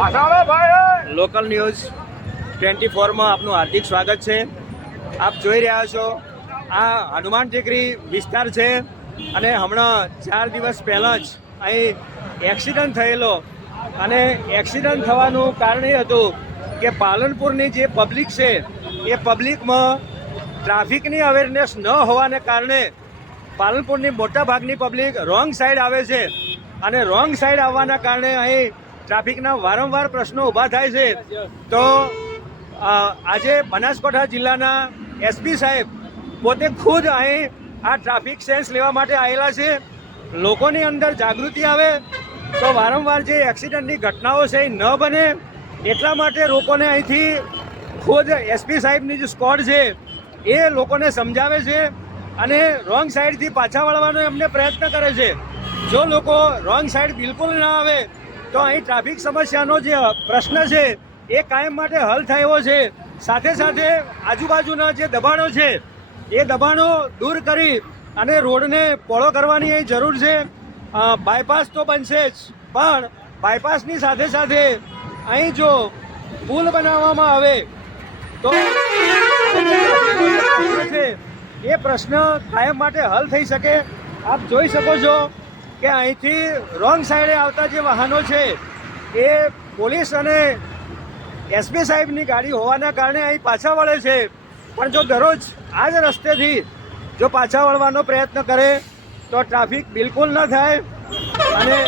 Local news 24માં આપનું હાર્દિક સ્વાગત છે। આપ જોઈ રહ્યા છો આ હનુમાન ટેકરી વિસ્તાર છે અને હમણાં 4 દિવસ પહેલાં જ અહીં એક્સિડન્ટ થયેલો અને એક્સિડન્ટ થવાનું કારણ એ હતું કે પાલનપુરની જે પબ્લિક છે એ પબ્લિકમાં ટ્રાફિકની અવેરનેસ ન હોવાને કારણે પાલનપુરની મોટાભાગની પબ્લિક રોંગ સાઈડ આવે છે અને રોંગ સાઈડ આવવાના કારણે અહીં ટ્રાફિકના વારંવાર પ્રશ્નો ઊભા થાય છે। તો આજે બનાસકાંઠા જિલ્લાના એસપી સાહેબ પોતે ખુદ અહીં આ ટ્રાફિક સેન્સ લેવા માટે આવેલા છે। લોકોની અંદર જાગૃતિ આવે તો વારંવાર જે એક્સિડન્ટની ઘટનાઓ છે એ ન બને એટલા માટે લોકોને અહીંથી ખુદ એસપી સાહેબની જે સ્કોડ છે એ લોકોને સમજાવે છે અને રોંગ સાઈડથી પાછા વળવાનો એમને પ્રયત્ન કરે છે। જો લોકો રોંગ સાઈડ બિલકુલ ના આવે તો અહીં ટ્રાફિક સમસ્યાનો જે પ્રશ્ન છે એ કાયમ માટે હલ થયો છે। સાથે સાથે આજુબાજુના જે દબાણો છે એ દબાણો દૂર કરી અને રોડને પહોળો કરવાની અહીં જરૂર છે। બાયપાસ તો બનશે જ, પણ બાયપાસની સાથે સાથે અહીં જો પુલ બનાવવામાં આવે તો એ પ્રશ્ન કાયમ માટે હલ થઈ શકે। આપ જોઈ શકો છો કે અહીંથી રોંગ સાઈડે આવતા જે વાહનો છે એ પોલીસ અને એસપી સાહેબની ગાડી હોવાના કારણે અહીં પાછા વળે છે, પણ જો દરરોજ આ જ રસ્તેથી જો પાછા વળવાનો પ્રયત્ન કરે તો ટ્રાફિક બિલકુલ ન થાય અને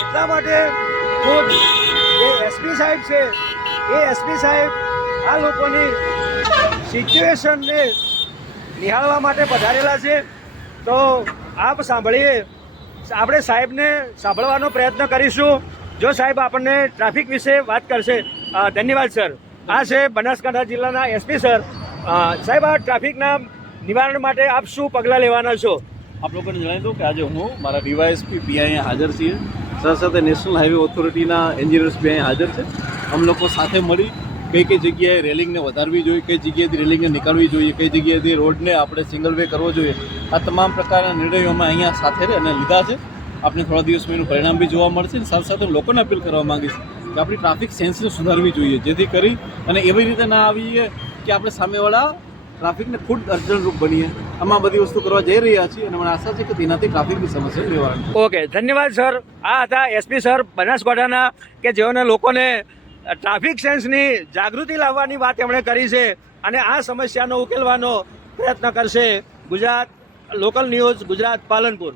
એટલા માટે ખુદ જે એસપી સાહેબ છે એ એસપી સાહેબ આ લોકોની સિચ્યુએશનને નિહાળવા માટે પધારેલા છે। તો આપ સાંભળીએ, આપણે સાહેબને સાંભળવાનો પ્રયત્ન કરીશું જો સાહેબ આપણને ટ્રાફિક વિશે વાત કરશે। ધન્યવાદ સર। આ છે બનાસકાંઠા જિલ્લાના એસપી સર। સાહેબ, આ ટ્રાફિકના નિવારણ માટે આપ શું પગલાં લેવાના છો? આપ લોકોને જણાવી દઉં કે આજે હું મારા ડીવાયએસપી પી અહીંયા હાજર છીએ, સાથે સાથે નેશનલ હાઈવે ઓથોરિટીના એન્જિનિયર્સ બી અહીંયા હાજર છે। અમે લોકો સાથે મળી કઈ કઈ જગ્યાએ રેલિંગને વધારવી જોઈએ, કઈ જગ્યાએથી રેલિંગને નીકાળવી જોઈએ, કઈ જગ્યાએથી રોડને આપણે સિંગલ વે કરવો જોઈએ, આ તમામ પ્રકારના નિર્ણયો અમે અહીંયા સાથે અને લીધા છે। આપણે થોડા દિવસમાં એનું પરિણામ બી જોવા મળશે અને સાથે સાથે લોકોને અપીલ કરવા માંગીશ કે આપણી ટ્રાફિક સેન્સને સુધારવી જોઈએ, જેથી કરી અને એવી રીતે ના આવીએ કે આપણે સામેવાળા ટ્રાફિકને ખુદ અડચણરૂપ બનીએ। આમાં બધી વસ્તુ કરવા જઈ રહ્યા છીએ અને મને આશા છે કે તેનાથી ટ્રાફિકની સમસ્યા નિવારણ। ઓકે, ધન્યવાદ સર। આ હતા એસપી સર બનાસકાંઠાના કે જેઓને લોકોને ટ્રાફિક સેન્સની જાગૃતિ લાવવાની વાત એમણે કરી છે અને આ સમસ્યાનો ઉકેલવાનો પ્રયત્ન કરશે। Gujarat local news, Gujarat, Palanpur.